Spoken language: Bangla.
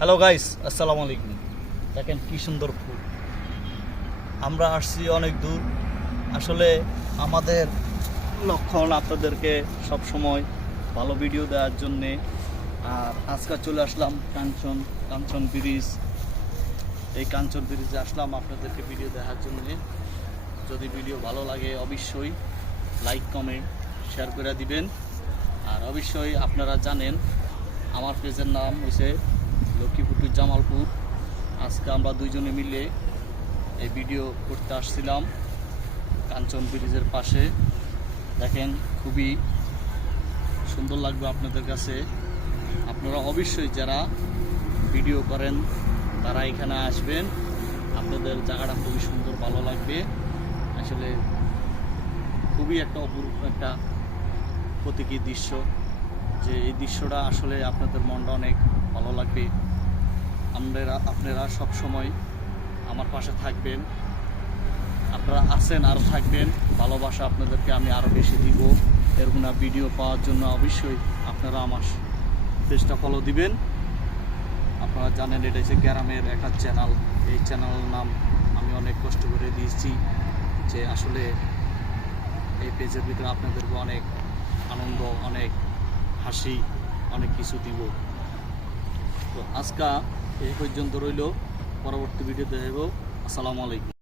হ্যালো গাইস, আসসালামু আলাইকুম। দেখেন কি সুন্দর ফুল। আমরা আসছি অনেক দূর। আসলে আমাদের লক্ষণ আপনাদেরকে সব সময় ভালো ভিডিও দেওয়ার জন্যে। আর আজকে চলে আসলাম কাঞ্চন ব্রিজ। এই কাঞ্চন ব্রিজে আসলাম আপনাদেরকে ভিডিও দেখার জন্যে। যদি ভিডিও ভালো লাগে অবশ্যই লাইক কমেন্ট শেয়ার করে দিবেন। আর অবশ্যই আপনারা জানেন আমার পেজের নাম হচ্ছে লক্ষ্মীপুর টু জামালপুর। আজকে আমরা দুইজনে মিলে এই ভিডিও করতে আসছিলাম কাঞ্চন ব্রিজের পাশে। দেখেন খুবই সুন্দর লাগবে আপনাদের কাছে। আপনারা অবশ্যই যারা ভিডিও করেন তারা এখানে আসবেন। আপনাদের জায়গাটা খুবই সুন্দর, ভালো লাগবে। আসলে খুবই একটা অপূর্ব একটা প্রতীকী দৃশ্য, যে এই দৃশ্যটা আসলে আপনাদের মনটা অনেক ভালো লাগবে। আপনারা সব সময় আমার পাশে থাকবেন। আপনারা আছেন, আরও থাকবেন। ভালোবাসা আপনাদেরকে আমি আরও বেশি দিব। এরকম ভিডিও পাওয়ার জন্য অবশ্যই আপনারা আমার পেজটা ফলো দিবেন। আপনারা জানেন এটা হচ্ছে গ্রামের একটা চ্যানেল। এই চ্যানেলের নাম আমি অনেক কষ্ট করে দিয়েছি, যে আসলে এই পেজের ভিতরে আপনাদেরকে অনেক আনন্দ, অনেক হাসি, অনেক কিছু দিব। তো আজকে এই পর্যন্ত রইল। পরবর্তী ভিডিও দেখাবো। আসসালামু আলাইকুম।